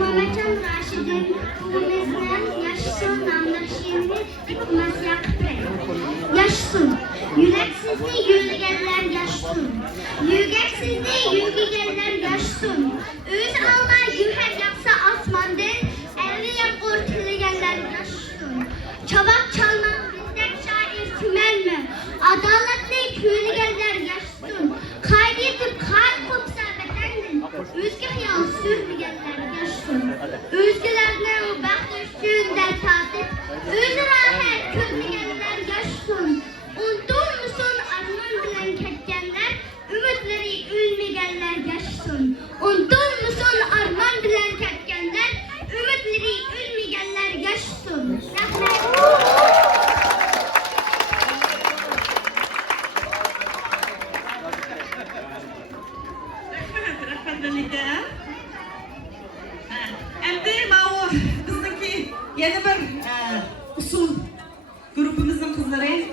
Mehmetcan Raşid'in Kuvumizden Yaşasın namlı şiirini okuması yaptırayım. Yaşasın, yüreksizliği yürügenler yaşasın. Yüreksizliği yürügenler yaşasın. Öz alma yüher yapsa asmandan, elli yap ortalayanlar yaşasın. Çabak çalmak bizdek şair tümen mi? Adaletli yürügenler yaşasın. Kaydedip kalp kopsa bedendin. Özge hayal sürmeyenler yaşasın. Özgelerine o bakışın dert tatip. Öz rahat körmeyenler yaşasın. Unutur musun arman bilen ketkenler? Ümitleri ölmeyenler yaşasın. Unutur musun arman bilen ketkenler? Ümitleri ölmeyenler yaşasın. Endi mau bizniki yana bir usul grubimizning qizlari